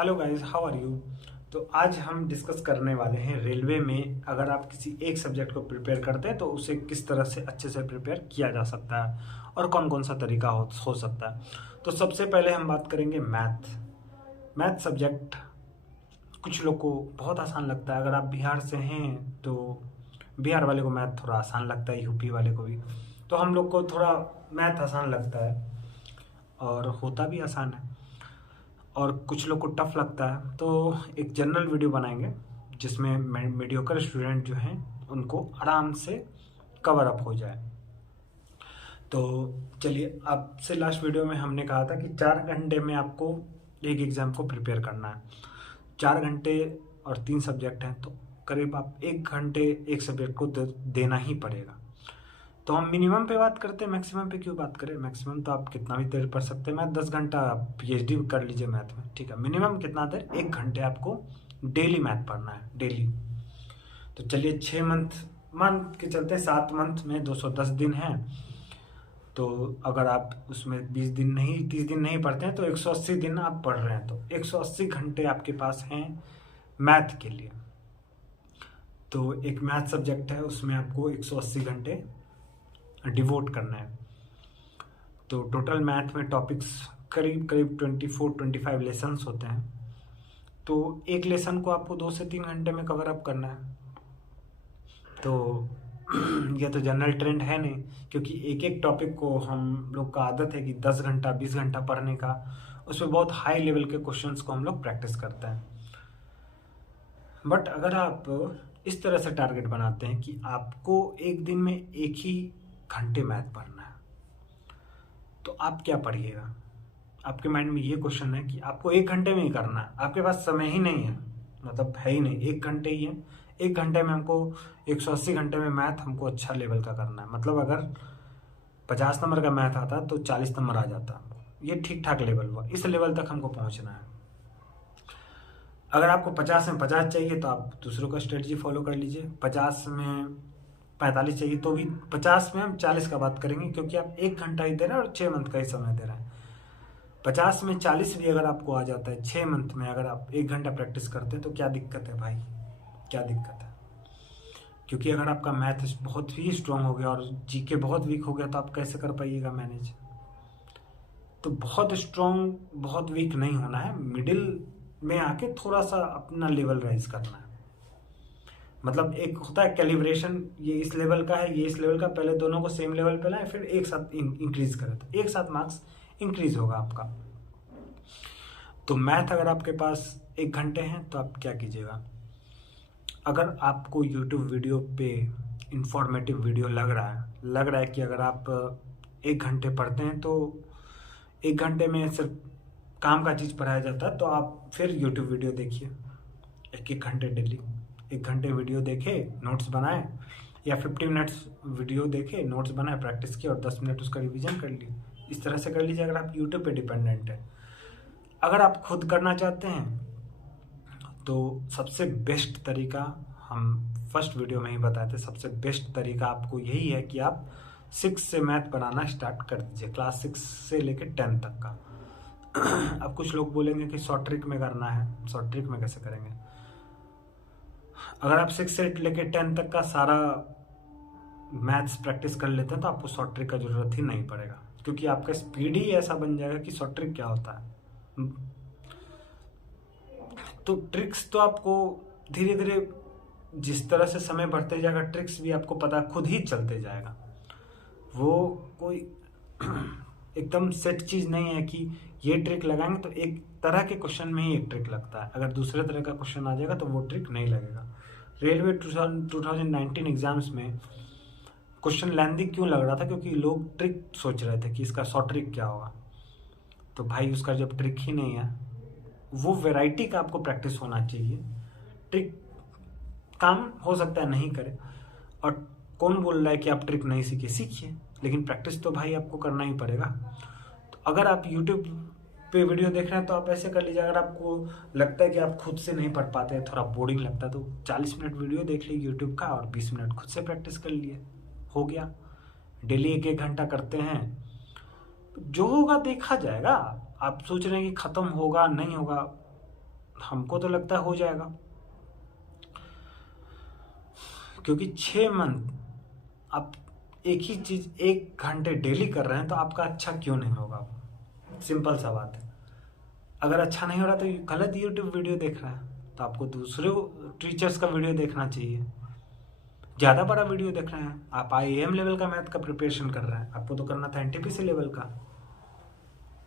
Hello guys, how are you. तो आज हम डिस्कस करने वाले हैं रेलवे में अगर आप किसी एक सब्जेक्ट को प्रिपेयर करते हैं तो उसे किस तरह से अच्छे से प्रिपेयर किया जा सकता है और कौन कौन सा तरीका हो सकता है। तो सबसे पहले हम बात करेंगे मैथ सब्जेक्ट। कुछ लोग को बहुत आसान लगता है। अगर आप बिहार से हैं तो बिहार वाले को मैथ थोड़ा आसान लगता है, यूपी वाले को भी। तो हम लोग को थोड़ा मैथ आसान लगता है और होता भी आसान है, और कुछ लोग को टफ लगता है। तो एक जनरल वीडियो बनाएंगे जिसमें मीडियोकर स्टूडेंट जो हैं उनको आराम से कवर अप हो जाए। तो चलिए, आपसे लास्ट वीडियो में हमने कहा था कि 4 घंटे में आपको एक एग्ज़ाम को प्रिपेयर करना है। 4 घंटे और 3 सब्जेक्ट हैं तो करीब आप 1 घंटे एक सब्जेक्ट को देना ही पड़ेगा। तो हम मिनिमम पे बात करते हैं, मैक्सिमम पे क्यों बात करें। मैक्सिमम तो आप कितना भी देर पढ़ सकते हैं। मैथ 10 घंटा पीएचडी कर लीजिए मैथ में, ठीक है। मिनिमम कितना देर, 1 घंटे आपको डेली मैथ पढ़ना है, डेली। तो चलिए 6 मंथ मान के चलते हैं, 7 मंथ में 210 दिन हैं। तो अगर आप उसमें 20 दिन नहीं 30 दिन नहीं पढ़ते हैं तो 180 दिन आप पढ़ रहे हैं, तो 180 घंटे आपके पास हैं मैथ के लिए। तो एक मैथ सब्जेक्ट है, उसमें आपको 180 घंटे डिवोट करना है। तो टोटल मैथ में टॉपिक्स करीब करीब 24-25 लेसन्स होते हैं। तो एक लेसन को आपको 2 से 3 घंटे में कवर अप करना है। तो यह तो जनरल ट्रेंड है नहीं, क्योंकि एक एक टॉपिक को हम लोग का आदत है कि 10 घंटा 20 घंटा पढ़ने का। उसमें बहुत हाई लेवल के क्वेश्चंस को हम लोग प्रैक्टिस करते हैं। बट अगर आप इस तरह से टारगेट बनाते हैं कि आपको एक दिन में एक ही घंटे मैथ पढ़ना है, तो आप क्या पढ़िएगा। आपके माइंड में ये क्वेश्चन है कि आपको 1 घंटे में ही करना है, आपके पास समय ही नहीं है, मतलब है ही नहीं, 1 घंटे ही है। 1 घंटे में हमको 180 घंटे में मैथ हमको अच्छा लेवल का करना है। मतलब अगर 50 नंबर का मैथ आता तो 40 नंबर आ जाता हमको, ये ठीक ठाक लेवल हुआ। इस लेवल तक हमको पहुंचना है। अगर आपको 50 में 50 चाहिए तो आप दूसरों का स्ट्रेटजी फॉलो कर लीजिए। 50 में 45 चाहिए तो भी 50 में हम 40 का बात करेंगे, क्योंकि आप 1 घंटा ही दे रहे हैं और 6 मंथ का ही समय दे रहे हैं। 50 में 40 भी अगर आपको आ जाता है 6 मंथ में, अगर आप 1 घंटा प्रैक्टिस करते हैं तो क्या दिक्कत है भाई, क्या दिक्कत है। क्योंकि अगर आपका मैथ बहुत ही स्ट्रांग हो गया और जीके बहुत वीक हो गया तो आप कैसे कर पाइएगा मैनेज। तो बहुत स्ट्रांग बहुत वीक नहीं होना है, मिडिल में आके थोड़ा सा अपना लेवल राइज करना है। मतलब एक होता है कैलिब्रेशन, ये इस लेवल का है, ये इस लेवल का, पहले दोनों को सेम लेवल पे लाए फिर एक साथ इंक्रीज करें तो एक साथ मार्क्स इंक्रीज होगा आपका। तो मैथ अगर आपके पास 1 घंटे हैं तो आप क्या कीजिएगा। अगर आपको यूट्यूब वीडियो पे इंफॉर्मेटिव वीडियो लग रहा है कि अगर आप 1 घंटे पढ़ते हैं तो 1 घंटे में सिर्फ काम का चीज़ पढ़ाया जाता है, तो आप फिर यूट्यूब वीडियो देखिए 1-1 घंटे डेली। 1 घंटे वीडियो देखे, नोट्स बनाए, या 50 मिनट्स वीडियो देखे, नोट्स बनाए, प्रैक्टिस किया और 10 मिनट उसका रिवीजन कर लिए। इस तरह से कर लीजिए अगर आप यूट्यूब पे डिपेंडेंट है। अगर आप खुद करना चाहते हैं तो सबसे बेस्ट तरीका, हम फर्स्ट वीडियो में ही बताए थे, सबसे बेस्ट तरीका आपको यही है कि आप 6 से मैथ बनाना स्टार्ट कर दीजिए, क्लास 6 से लेकर 10 तक का। अब कुछ लोग बोलेंगे कि शॉर्ट ट्रिक में करना है, शॉर्ट ट्रिक में कैसे करेंगे। अगर आप 6 से लेकर 10 तक का सारा मैथ्स प्रैक्टिस कर लेते हैं तो आपको शॉर्ट ट्रिक का जरूरत ही नहीं पड़ेगा, क्योंकि आपका स्पीड ही ऐसा बन जाएगा कि शॉर्ट ट्रिक क्या होता है। तो ट्रिक्स तो आपको धीरे धीरे जिस तरह से समय बढ़ते जाएगा, ट्रिक्स भी आपको पता खुद ही चलते जाएगा। वो कोई एकदम सेट चीज़ नहीं है कि ये ट्रिक लगाएंगे तो एक तरह के क्वेश्चन में ही एक ट्रिक लगता है, अगर दूसरे तरह का क्वेश्चन आ जाएगा तो वो ट्रिक नहीं लगेगा। रेलवे 2019 एग्जाम्स में क्वेश्चन लेंदी क्यों लग रहा था, क्योंकि लोग ट्रिक सोच रहे थे कि इसका शॉर्ट ट्रिक क्या होगा। तो भाई उसका जब ट्रिक ही नहीं है, वो वैरायटी का आपको प्रैक्टिस होना चाहिए। ट्रिक काम हो सकता है नहीं करे, और कौन बोल रहा है कि आप ट्रिक नहीं सीखे, सीखिए, लेकिन प्रैक्टिस तो भाई आपको करना ही पड़ेगा। तो अगर आप यूट्यूब पे वीडियो देख रहे हैं तो आप ऐसे कर लीजिए। अगर आपको लगता है कि आप खुद से नहीं पढ़ पाते हैं, थोड़ा बोरिंग लगता है, तो 40 मिनट वीडियो देख लीजिए यूट्यूब का और 20 मिनट खुद से प्रैक्टिस कर लिए, हो गया। डेली 1-1 घंटा करते हैं, जो होगा देखा जाएगा। आप सोच रहे हैं कि ख़त्म होगा नहीं होगा, हमको तो लगता है हो जाएगा, क्योंकि 6 मंथ आप एक ही चीज़ 1 घंटे डेली कर रहे हैं, तो आपका अच्छा क्यों नहीं होगा? सिंपल सा बात है। अगर अच्छा नहीं हो रहा तो गलत यूट्यूब वीडियो देख रहा है, तो आपको दूसरे टीचर्स का वीडियो देखना चाहिए। ज़्यादा बड़ा वीडियो देख रहे हैं, आप IAM लेवल का मैथ का प्रिपरेशन कर रहे हैं, आपको तो करना था NTPC लेवल का,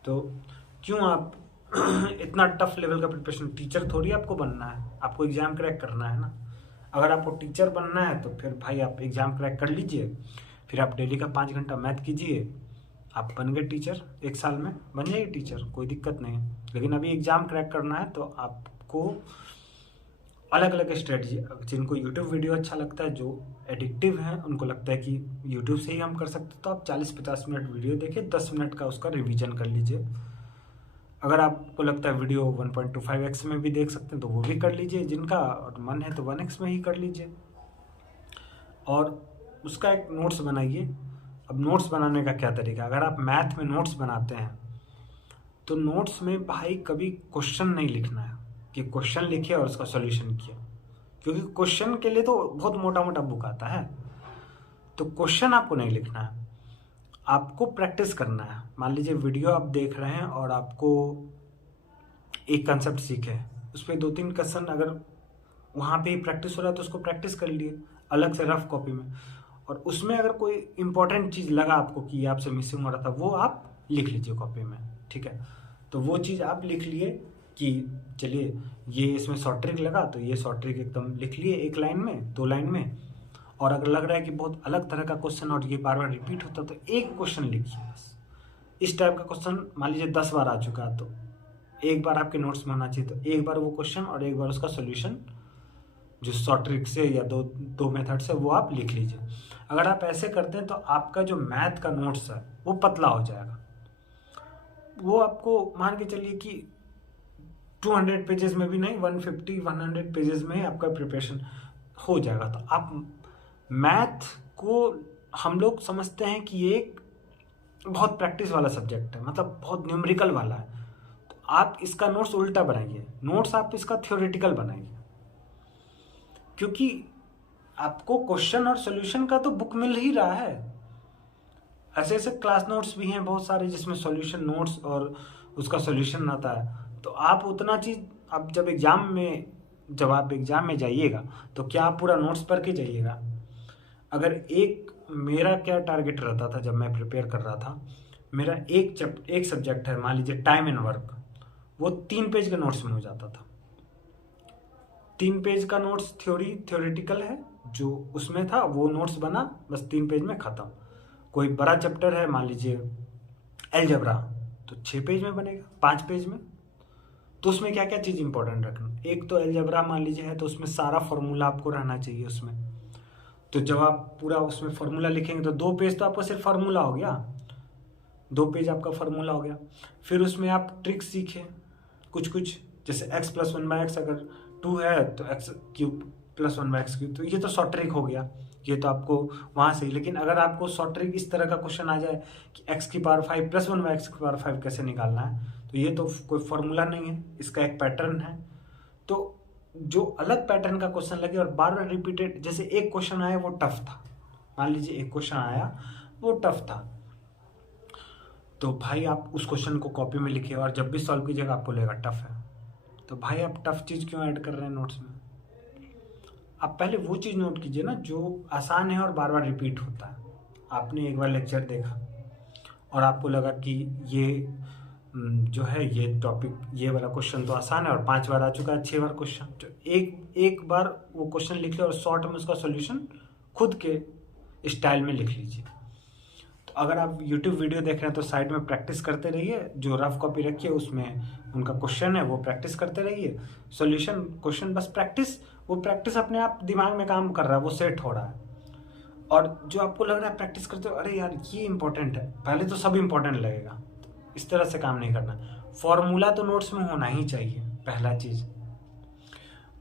तो क्यों आप इतना टफ लेवल का प्रिपरेशन? टीचर थोड़ी आपको बनना है, आपको एग्ज़ाम क्रैक करना है ना। अगर आपको टीचर बनना है तो फिर भाई आप एग्ज़ाम क्रैक कर लीजिए, फिर आप डेली का 5 घंटा मैथ कीजिए, आप बन गए टीचर। 1 साल में बन जाइए टीचर, कोई दिक्कत नहीं है। लेकिन अभी एग्ज़ाम क्रैक करना है तो आपको अलग अलग स्ट्रेटजी, जिनको यूट्यूब वीडियो अच्छा लगता है, जो एडिक्टिव हैं, उनको लगता है कि यूट्यूब से ही हम कर सकते, तो आप 40-50 मिनट वीडियो देखिए, 10 मिनट का उसका रिवीजन कर लीजिए। अगर आपको लगता है वीडियो 1.25x में भी देख सकते हैं तो वो भी कर लीजिए, जिनका और मन है तो 1x में ही कर लीजिए, और उसका एक नोट्स बनाइए। अब नोट्स बनाने का क्या तरीका? अगर आप मैथ में नोट्स बनाते हैं तो नोट्स में भाई कभी क्वेश्चन नहीं लिखना है कि क्वेश्चन लिखे और उसका सॉल्यूशन किया, क्योंकि क्वेश्चन के लिए तो बहुत मोटा मोटा बुक आता है, तो क्वेश्चन आपको नहीं लिखना है, आपको प्रैक्टिस करना है। मान लीजिए वीडियो आप देख रहे हैं और आपको एक कंसेप्ट सीखे है, उस पर 2-3 क्वेश्चन अगर वहाँ पे ही प्रैक्टिस हो रहा है तो उसको प्रैक्टिस कर लिए अलग से रफ कॉपी में, और उसमें अगर कोई इंपॉर्टेंट चीज़ लगा आपको कि ये आपसे मिसिंग हो रहा था, वो आप लिख लीजिए कॉपी में, ठीक है। तो वो चीज़ आप लिख लिए कि चलिए ये इसमें शॉर्ट ट्रिक लगा, तो ये शॉर्ट ट्रिक एकदम लिख लिए 1 लाइन में, 2 लाइन में। और अगर लग रहा है कि बहुत अलग तरह का क्वेश्चन और ये बार बार रिपीट होता, तो एक क्वेश्चन लिखिए बस। इस टाइप का क्वेश्चन मान लीजिए 10 बार आ चुका है, तो एक बार आपके नोट्स में होना चाहिए, तो एक बार वो क्वेश्चन और एक बार उसका सोल्यूशन जो शॉर्ट ट्रिक से या दो मेथड से वो आप लिख लीजिए। अगर आप ऐसे करते हैं तो आपका जो मैथ का नोट्स है वो पतला हो जाएगा। वो आपको मान के चलिए कि 200 पेजेस में भी नहीं, 150-100 पेजेस में आपका प्रिपरेशन हो जाएगा। तो आप मैथ को हम लोग समझते हैं कि ये एक बहुत प्रैक्टिस वाला सब्जेक्ट है, मतलब बहुत न्यूमेरिकल वाला है, तो आप इसका नोट्स उल्टा बनाइए, नोट्स आप इसका थ्योरेटिकल बनाइए, क्योंकि आपको क्वेश्चन और सॉल्यूशन का तो बुक मिल ही रहा है। ऐसे ऐसे क्लास नोट्स भी हैं बहुत सारे जिसमें सॉल्यूशन नोट्स और उसका सॉल्यूशन आता है। तो आप उतना चीज़, अब जब आप एग्ज़ाम में जाइएगा तो क्या आप पूरा नोट्स पढ़ के जाइएगा? अगर मेरा क्या टारगेट रहता था जब मैं प्रिपेयर कर रहा था, मेरा एक सब्जेक्ट है, मान लीजिए टाइम एंड वर्क, वो 3 पेज के नोट्स में हो जाता था। 3 पेज का नोट्स थ्योरेटिकल है जो उसमें था, वो नोट्स बना, बस 3 पेज में ख़त्म। कोई बड़ा चैप्टर है, मान लीजिए अलजेब्रा, तो 6 पेज में बनेगा, 5 पेज में। तो उसमें क्या क्या चीज़ इंपॉर्टेंट रखना? एक तो अलजेब्रा मान लीजिए है, तो उसमें सारा फॉर्मूला आपको रहना चाहिए उसमें। तो जब आप पूरा उसमें फार्मूला लिखेंगे तो 2 पेज तो आपको सिर्फ फार्मूला हो गया, 2 पेज आपका फार्मूला हो गया। फिर उसमें आप ट्रिक्स सीखे कुछ, जैसे x+1/x अगर 2 है तो x³ + 1/x³, तो ये तो शॉर्ट ट्रिक हो गया, ये तो आपको वहाँ से ही। लेकिन अगर आपको शॉर्ट ट्रिक इस तरह का क्वेश्चन आ जाए कि x⁵ + 1/x⁵ कैसे निकालना है, तो ये तो कोई फार्मूला नहीं है, इसका एक पैटर्न है। तो जो अलग पैटर्न का क्वेश्चन लगे और बार बार रिपीटेड, जैसे एक क्वेश्चन आया वो टफ था, मान लीजिए एक क्वेश्चन आया वो टफ था, तो भाई आप उस क्वेश्चन को कॉपी में लिखिए और जब भी सॉल्व कीजिएगा आपको लगेगा टफ है, तो भाई आप टफ चीज़ क्यों ऐड कर रहे हैं नोट्स में? आप पहले वो चीज़ नोट कीजिए ना जो आसान है और बार बार रिपीट होता है। आपने एक बार लेक्चर देखा और आपको लगा कि ये जो है ये टॉपिक, ये वाला क्वेश्चन तो आसान है और 5 बार आ चुका है, 6 बार क्वेश्चन, तो एक बार वो क्वेश्चन लिख लिया और शॉर्ट में उसका सॉल्यूशन खुद के स्टाइल में लिख लीजिए। तो अगर आप यूट्यूब वीडियो देख रहे हैं तो साइड में प्रैक्टिस करते रहिए, जो रफ कॉपी रखिए उसमें उनका क्वेश्चन है वो प्रैक्टिस करते रहिए, सॉल्यूशन क्वेश्चन बस प्रैक्टिस, वो प्रैक्टिस अपने आप दिमाग में काम कर रहा है, वो सेट हो रहा है। और जो आपको लग रहा है प्रैक्टिस करते हो अरे यार ये इंपॉर्टेंट है, पहले तो सब इंपॉर्टेंट लगेगा, इस तरह से काम नहीं करना। फॉर्मूला तो नोट्स में होना ही चाहिए, पहला चीज़।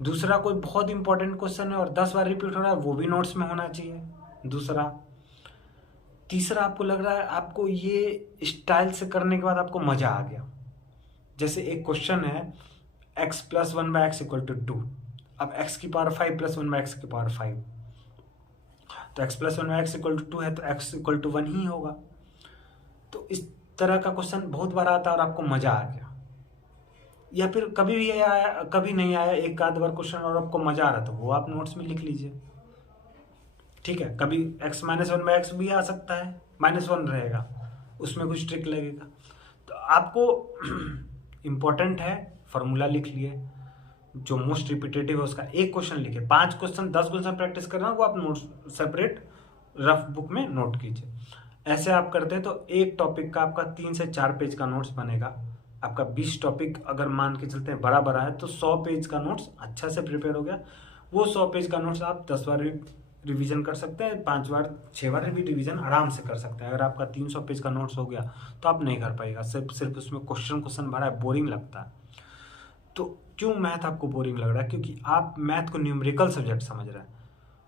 दूसरा, कोई बहुत इंपॉर्टेंट क्वेश्चन है और 10 बार रिपीट हो रहा है, वो भी नोट्स में होना चाहिए, दूसरा। तीसरा, आपको लग रहा है आपको ये स्टाइल से करने के बाद आपको मज़ा आ गया, जैसे एक क्वेश्चन है x plus one by x equal to 2। अब एक्स की power 5 plus one by x की पावर 5, तो x plus one by x equal to 2 है तो एक्स इक्वल टू 1 ही होगा। तो इस तरह का क्वेश्चन बहुत बार आता है और आपको मजा आ गया, या फिर कभी भी आया कभी नहीं आया, एक आध बार क्वेश्चन और आपको मजा आ रहा, तो वो आप नोट्स में लिख लीजिए। ठीक है, कभी x minus one by x भी आ सकता है, -1 रहेगा, उसमें कुछ ट्रिक लगेगा। तो आपको इम्पोर्टेंट है फॉर्मूला लिख लिए, जो मोस्ट रिपीटेटिव है उसका एक क्वेश्चन लिखे, 5 क्वेश्चन 10 क्वेश्चन प्रैक्टिस करना, वो आप नोट सेपरेट रफ बुक में नोट कीजिए। ऐसे आप करते हैं तो एक टॉपिक का आपका 3 से 4 पेज का नोट्स बनेगा। आपका 20 टॉपिक अगर मान के चलते हैं बड़ा बड़ा है तो 100 पेज का नोट्स अच्छा से प्रिपेयर हो गया। वो 100 पेज का नोट्स आप 10 बार रिवीजन कर सकते हैं, 5 बार 6 बार भी रिवीजन आराम से कर सकते हैं। अगर आपका 300 पेज का नोट्स हो गया तो आप नहीं कर पाएगा, सिर्फ उसमें क्वेश्चन भरा है, बोरिंग लगता है। तो क्यों मैथ आपको बोरिंग लग रहा है? क्योंकि आप मैथ को न्यूमेरिकल सब्जेक्ट समझ रहे हैं।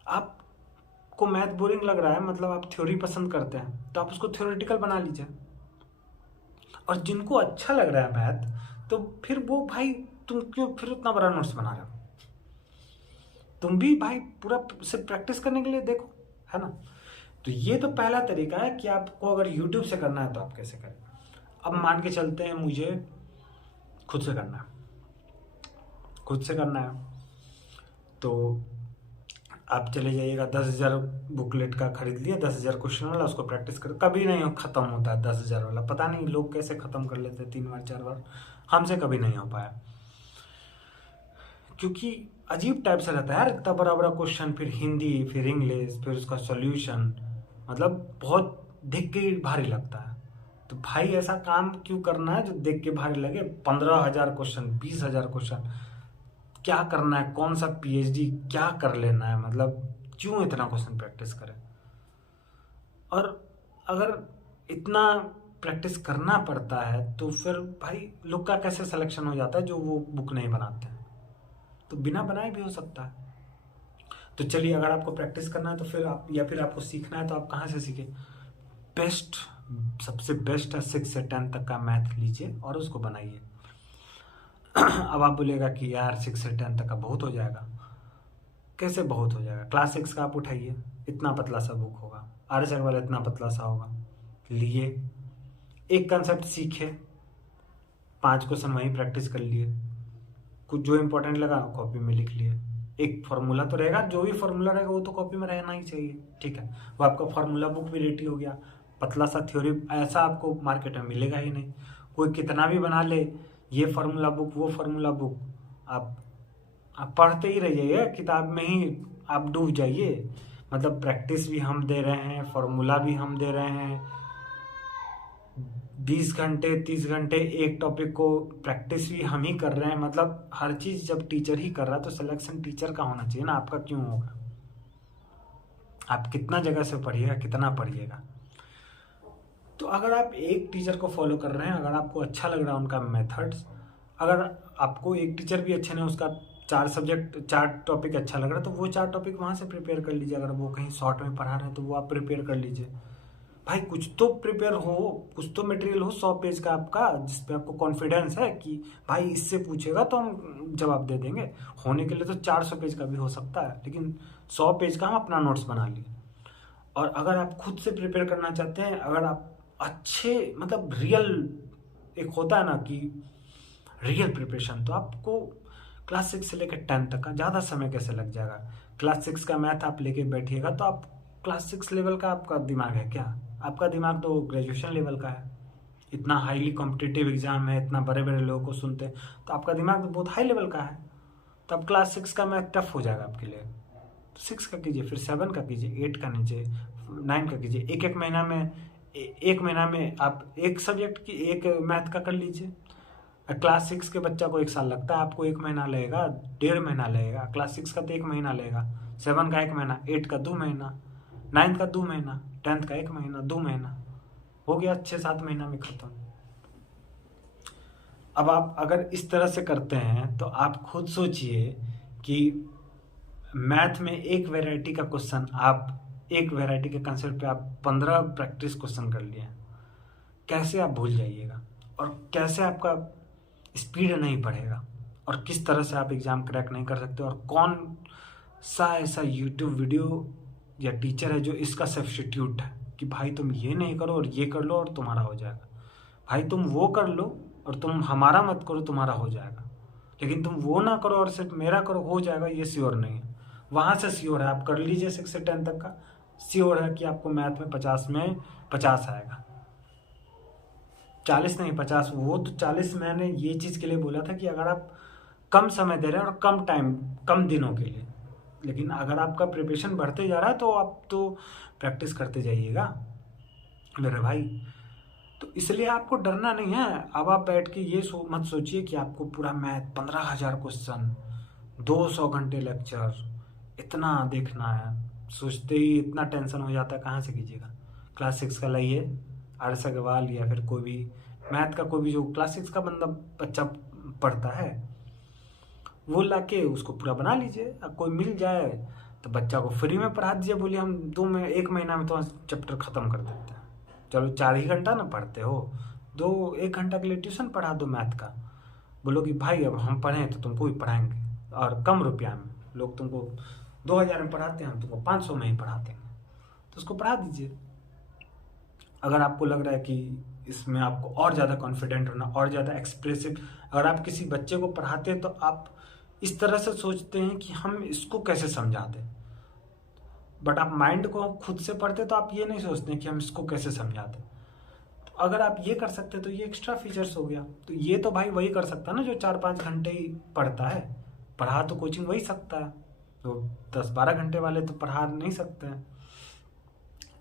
आपको मैथ बोरिंग लग रहा है मतलब आप थ्योरी पसंद करते हैं, तो आप उसको थ्योरेटिकल बना लीजिए। और जिनको अच्छा लग रहा है मैथ, तो फिर वो भाई तुम क्यों फिर उतना बड़ा नोट्स बना रहे हो? तुम भी भाई पूरा सिर्फ प्रैक्टिस करने के लिए देखो, है ना। तो ये तो पहला तरीका है कि आपको अगर यूट्यूब से करना है तो आप कैसे करें। अब मान के चलते हैं मुझे खुद से करना है, तो आप चले जाइएगा 10,000 बुकलेट का खरीद लिया, 10,000 क्वेश्चन वाला, उसको प्रैक्टिस कर, कभी नहीं खत्म होता है 10,000 वाला। पता नहीं लोग कैसे खत्म कर लेते हैं 3 बार 4 बार, हमसे कभी नहीं हो पाया, क्योंकि अजीब टाइप से रहता है यार, इतना बड़ा बड़ा क्वेश्चन, फिर हिंदी, फिर इंग्लिश, फिर उसका सॉल्यूशन, मतलब बहुत देख के भारी लगता है। तो भाई ऐसा काम क्यों करना है जो देख के भारी लगे? 15,000 क्वेश्चन, 20,000 क्वेश्चन, क्या करना है? कौन सा पीएचडी क्या कर लेना है? मतलब क्यों इतना क्वेश्चन प्रैक्टिस करें? और अगर इतना प्रैक्टिस करना पड़ता है तो फिर भाई लोग का कैसे सिलेक्शन हो जाता है जो वो बुक नहीं बनाते हैं? तो बिना बनाए भी हो सकता है। तो चलिए, अगर आपको प्रैक्टिस करना है तो फिर आप, या फिर आपको सीखना है तो आप कहाँ से सीखें? सबसे बेस्ट है 6 से 10 तक का मैथ लीजिए और उसको बनाइए। अब आप बोलेगा कि यार 6 से 10 तक का बहुत हो जाएगा। कैसे बहुत हो जाएगा? क्लास 6 का आप उठाइए, इतना पतला सा बुक होगा, आरएस वाला इतना पतला सा होगा, लिए एक कंसेप्ट सीखे, 5 क्वेश्चन वहीं प्रैक्टिस कर लिए, कुछ जो इंपॉर्टेंट लगा कॉपी में लिख लिए। एक फार्मूला तो रहेगा, जो भी फार्मूला रहेगा वो तो कॉपी में रहना ही चाहिए, ठीक है। वो आपका फार्मूला बुक भी रेडी हो गया। पतला सा थ्योरी ऐसा आपको मार्केट में मिलेगा ही नहीं, कोई कितना भी बना ले, ये फार्मूला बुक वो फार्मूला बुक, आप पढ़ते ही रहिए, किताब में ही आप डूब जाइए। मतलब प्रैक्टिस भी हम दे रहे हैं, फार्मूला भी हम दे रहे हैं, 20 घंटे 30 घंटे एक टॉपिक को प्रैक्टिस भी हम ही कर रहे हैं। मतलब हर चीज जब टीचर ही कर रहा है तो सिलेक्शन टीचर का होना चाहिए ना, आपका क्यों होगा? आप कितना जगह से पढ़िएगा, कितना पढ़िएगा। तो अगर आप एक टीचर को फॉलो कर रहे हैं, अगर आपको अच्छा लग रहा है उनका मेथड्स, अगर आपको एक टीचर भी अच्छे नहीं, उसका 4 टॉपिक अच्छा लग रहा है, तो वो 4 टॉपिक वहाँ से प्रिपेयर कर लीजिए। अगर वो कहीं शॉर्ट में पढ़ा रहे हैं तो वो आप प्रिपेयर कर लीजिए। भाई कुछ तो प्रिपेयर हो, कुछ तो मटेरियल हो 100 पेज का आपका, जिसपे आपको कॉन्फिडेंस है कि भाई इससे पूछेगा तो हम जवाब दे देंगे। होने के लिए तो 400 पेज का भी हो सकता है, लेकिन 100 पेज का हम अपना नोट्स बना लिए। और अगर आप खुद से प्रिपेयर करना चाहते हैं, अगर आप अच्छे मतलब रियल, एक होता है ना कि रियल प्रिपरेशन, तो आपको क्लास 6 से लेकर 10 तक का ज़्यादा समय कैसे लग जाएगा? क्लास 6 का मैथ आप लेके बैठिएगा तो आप क्लास 6 लेवल का आपका दिमाग है क्या? आपका दिमाग तो ग्रेजुएशन लेवल का है। इतना हाईली कॉम्पिटिटिव एग्जाम है, इतना बड़े बड़े लोगों को सुनते हैं, तो आपका दिमाग तो बहुत हाई लेवल का है। तो अब क्लास 6 का मैथ टफ हो जाएगा आपके लिए। 6 का कीजिए, फिर 7 का कीजिए, 8 का कीजिए, 9 का कीजिए। एक महीना में आप एक सब्जेक्ट की एक मैथ का कर लीजिए। क्लास 6 के बच्चा को 1 साल लगता है, आपको 1 महीना लगेगा, 1.5 महीना लगेगा। क्लास 6 का तो 1 महीना लगेगा, 7 का 1 महीना, 8 का 2 महीना, 9 का 2 महीना, 10 का 1 महीना, 2 महीना हो गया, 6-7 महीना में खत्म। अब आप अगर इस तरह से करते हैं तो आप खुद सोचिए कि मैथ में एक वैरायटी का क्वेश्चन, आप एक वैरायटी के कंसेप्ट पे आप 15 प्रैक्टिस क्वेश्चन कर लिए, कैसे आप भूल जाइएगा और कैसे आपका स्पीड नहीं बढ़ेगा। और किस तरह से आप एग्ज़ाम क्रैक नहीं कर सकते, और कौन सा ऐसा यूट्यूब वीडियो या टीचर है जो इसका सब्स्टिट्यूट है कि भाई तुम ये नहीं करो और ये कर लो और तुम्हारा हो जाएगा, भाई तुम वो कर लो और तुम हमारा मत करो तुम्हारा हो जाएगा, लेकिन तुम वो ना करो और सिर्फ मेरा करो हो जाएगा, ये श्योर नहीं है। वहाँ से श्योर है, आप कर लीजिए 6 से 10 तक का, श्योर है कि आपको मैथ में 50 में 50 आएगा, 40 नहीं 50। वो तो 40 मैंने ये चीज़ के लिए बोला था कि अगर आप कम समय दे रहे हैं और कम टाइम, कम दिनों के लिए, लेकिन अगर आपका प्रिपरेशन बढ़ते जा रहा है तो आप तो प्रैक्टिस करते जाइएगा मेरे भाई। तो इसलिए आपको डरना नहीं है। अब आप बैठ के ये मत सोचिए कि आपको पूरा मैथ 15,000 क्वेश्चन 200 घंटे लेक्चर इतना देखना है, सोचते ही इतना टेंशन हो जाता है, कहाँ से कीजिएगा। क्लास 6 का लाइए, आर.एस. अग्रवाल या फिर कोई भी मैथ का कोई भी जो क्लास 6 का बच्चा पढ़ता है वो लाके उसको पूरा बना लीजिए। अब कोई मिल जाए तो बच्चा को फ्री में पढ़ा दीजिए, बोलिए हम 1 महीना में तो चैप्टर ख़त्म कर देते हैं। चलो 4 ही घंटा ना पढ़ते हो, 1 घंटा के लिए ट्यूशन पढ़ा दो मैथ का। बोलो कि भाई अब हम पढ़ें तो तुमको भी पढ़ाएंगे, और कम रुपया में। लोग तुमको 2,000 में पढ़ाते हैं, हम तुमको 500 में ही पढ़ाते हैं, तो उसको पढ़ा दीजिए। अगर आपको लग रहा है कि इसमें आपको और ज़्यादा कॉन्फिडेंट होना, और ज़्यादा एक्सप्रेसिव, अगर आप किसी बच्चे को पढ़ाते हैं तो आप इस तरह से सोचते हैं कि हम इसको कैसे समझा दें, बट आप माइंड को खुद से पढ़ते तो आप ये नहीं सोचते हैं कि हम इसको कैसे समझा दें। तो अगर आप ये कर सकते तो ये एक्स्ट्रा फीचर्स हो गया। तो ये तो भाई वही कर सकता है ना जो 4-5 घंटे ही पढ़ता है, पढ़ा तो कोचिंग वही सकता है, तो 10-12 घंटे वाले तो पढ़ा नहीं सकते हैं।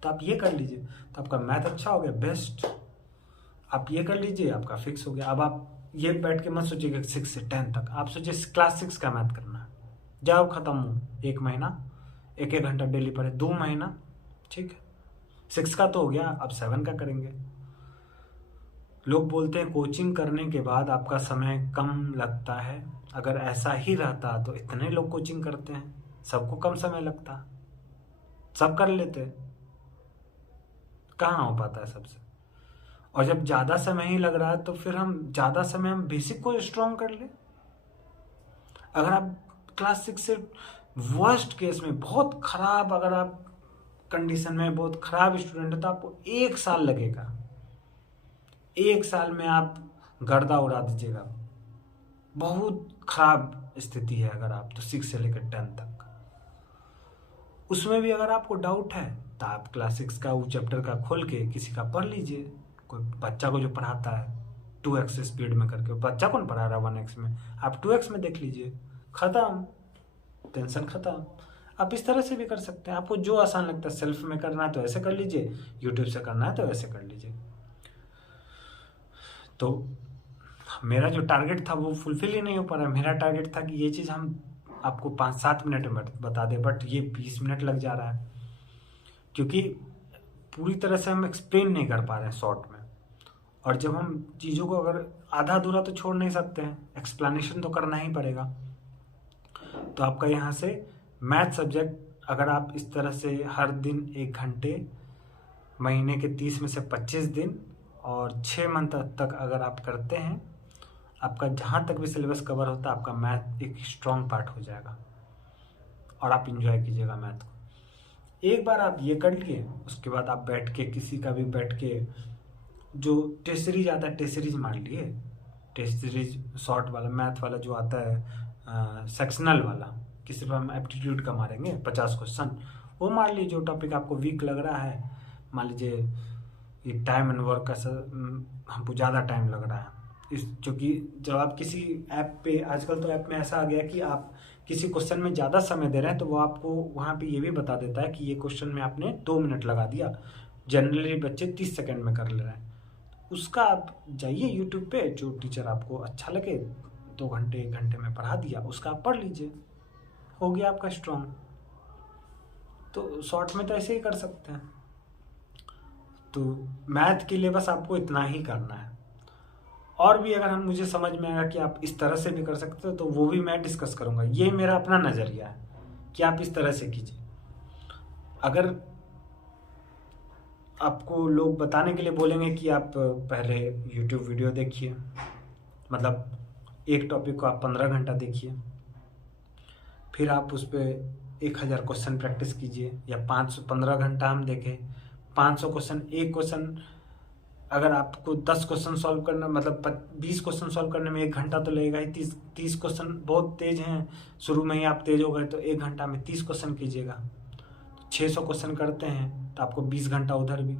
तो आप ये कर लीजिए, तो आपका मैथ अच्छा हो गया, बेस्ट। आप ये कर लीजिए, आपका फिक्स हो गया। अब आप ये बैठ के मत सोचिए 6 से 10 तक, आप सोचिए क्लास 6 का मैथ करना है, जाओ खत्म हो 1 महीना, 1-1 घंटा डेली पढ़े 2 महीना, ठीक है। 6 का तो हो गया, अब 7 का करेंगे। लोग बोलते हैं कोचिंग करने के बाद आपका समय कम लगता है, अगर ऐसा ही रहता तो इतने लोग कोचिंग करते हैं, सबको कम समय लगता, सब कर लेते, कहाँ हो पाता है सबसे। और जब ज़्यादा समय ही लग रहा है तो फिर हम ज़्यादा समय हम बेसिक को स्ट्रॉन्ग कर ले। अगर आप क्लास 6 से वर्स्ट केस में बहुत ख़राब, अगर आप कंडीशन में बहुत ख़राब स्टूडेंट है तो आपको 1 साल लगेगा, 1 साल में आप गर्दा उड़ा दीजिएगा। बहुत ख़राब स्थिति है अगर आप तो 6 से लेकर 10 तक। उसमें भी अगर आपको डाउट है तो आप क्लास 6 का वो चैप्टर का खोल के किसी का पढ़ लीजिए, कोई बच्चा को जो पढ़ाता है 2x स्पीड में करके। बच्चा कौन पढ़ा रहा है 1x में, आप 2x में देख लीजिए, ख़त्म, टेंशन ख़त्म। आप इस तरह से भी कर सकते हैं, आपको जो आसान लगता है। सेल्फ में करना है तो ऐसे कर लीजिए, यूट्यूब से करना है तो ऐसे कर लीजिए। तो मेरा जो टारगेट था वो फुलफिल ही नहीं हो पा रहा है। मेरा टारगेट था कि ये चीज़ हम आपको 5-7 मिनट में बता दें, बट ये 20 मिनट लग जा रहा है, क्योंकि पूरी तरह से हम एक्सप्लेन नहीं कर पा रहे हैं शॉर्ट में। और जब हम चीज़ों को अगर आधा अधूरा तो छोड़ नहीं सकते हैं, एक्सप्लेनेशन तो करना ही पड़ेगा। तो आपका यहाँ से मैथ सब्जेक्ट अगर आप इस तरह से हर दिन 1 घंटे, महीने के 30 में से 25 दिन और 6 मंथ तक अगर आप करते हैं, आपका जहाँ तक भी सिलेबस कवर होता है आपका मैथ एक स्ट्रॉन्ग पार्ट हो जाएगा और आप इंजॉय कीजिएगा मैथ को। एक बार आप ये कर लिए, उसके बाद आप बैठ के किसी का भी बैठ के जो टेस्ट सीरीज आता है टेस्ट सीरीज मार लिए, टेस्ट सीरीज शॉर्ट वाला मैथ वाला जो आता है सेक्शनल वाला, किसी पर हम एप्टीट्यूड का मारेंगे 50 क्वेश्चन, वो मार लीजिए। जो टॉपिक आपको वीक लग रहा है, मान लीजिए ये टाइम एंड वर्क का हमको ज़्यादा टाइम लग रहा है क्योंकि जब आप किसी ऐप पे, आजकल तो ऐप में ऐसा आ गया कि आप किसी क्वेश्चन में ज़्यादा समय दे रहे हैं तो वो आपको वहाँ पे ये भी बता देता है कि ये क्वेश्चन में आपने 2 मिनट लगा दिया, जनरली बच्चे 30 सेकंड में कर ले रहे हैं। उसका आप जाइए यूट्यूब पे, जो टीचर आपको अच्छा लगे 2 घंटे 1 घंटे में पढ़ा दिया, उसका आप पढ़ लीजिए, हो गया आपका स्ट्रॉन्ग। तो शॉर्ट में तो ऐसे ही कर सकते हैं। तो मैथ के लिए बस आपको इतना ही करना है। और भी अगर हम मुझे समझ में आएगा कि आप इस तरह से भी कर सकते हो तो वो भी मैं डिस्कस करूँगा। ये मेरा अपना नज़रिया है कि आप इस तरह से कीजिए। अगर आपको लोग बताने के लिए बोलेंगे कि आप पहले YouTube वीडियो देखिए, मतलब एक टॉपिक को आप 15 घंटा देखिए, फिर आप उस पर 1000 क्वेश्चन प्रैक्टिस कीजिए, या 515 घंटा हम देखें 500 क्वेश्चन। एक क्वेश्चन अगर आपको 10 क्वेश्चन सॉल्व करना, मतलब 20 क्वेश्चन सॉल्व करने में 1 घंटा तो लगेगा ही। 30 क्वेश्चन बहुत तेज हैं, शुरू में ही आप तेज हो गए तो 1 घंटा में 30 क्वेश्चन कीजिएगा। 600 क्वेश्चन करते हैं तो आपको 20 घंटा उधर भी,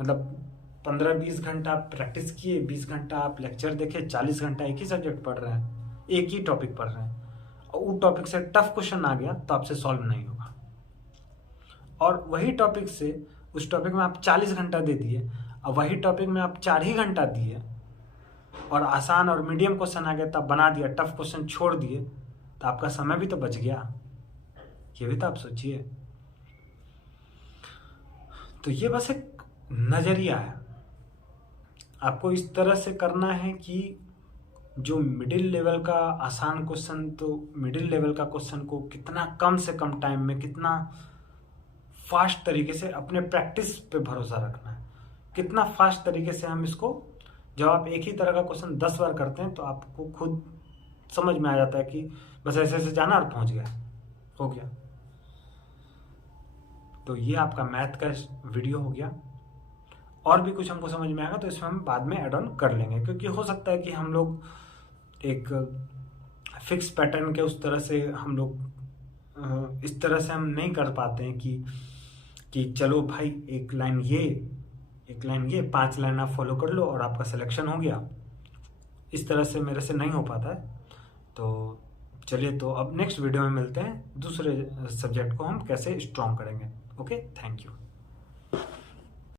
मतलब 15-20 घंटा आप प्रैक्टिस किए, 20 घंटा आप लेक्चर देखे, 40 घंटा एक ही सब्जेक्ट पढ़ रहे हैं, एक ही टॉपिक पढ़ रहे हैं, और वो टॉपिक से टफ क्वेश्चन आ गया तो आपसे सॉल्व नहीं होगा। और वही टॉपिक से, उस टॉपिक में आप 40 घंटा दे दिए, और वही टॉपिक में आप 4 ही घंटा दिए, और आसान और मीडियम क्वेश्चन आ गया तब बना दिया, टफ क्वेश्चन छोड़ दिए, तो आपका समय भी तो बच गया। ये भी तो आप सोचिए। तो ये बस एक नज़रिया है, आपको इस तरह से करना है कि जो मिडिल लेवल का आसान क्वेश्चन, तो मिडिल लेवल का क्वेश्चन को कितना कम से कम टाइम में, कितना फास्ट तरीके से, अपने प्रैक्टिस पे भरोसा रखना है, कितना फास्ट तरीके से हम इसको, जब आप एक ही तरह का क्वेश्चन 10 बार करते हैं तो आपको खुद समझ में आ जाता है कि बस ऐसे ऐसे जाना और पहुंच गया, हो गया। तो ये आपका मैथ का वीडियो हो गया। और भी कुछ हमको समझ में आएगा तो इसमें हम बाद में ऐड ऑन कर लेंगे, क्योंकि हो सकता है कि हम लोग एक फिक्स पैटर्न के उस तरह से हम लोग इस तरह से हम नहीं कर पाते हैं कि चलो भाई एक लाइन ये 5 लाइन आप फॉलो कर लो और आपका सिलेक्शन हो गया। इस तरह से मेरे से नहीं हो पाता है। तो चलिए, तो अब नेक्स्ट वीडियो में मिलते हैं, दूसरे सब्जेक्ट को हम कैसे स्ट्रॉन्ग करेंगे। Okay, thank you.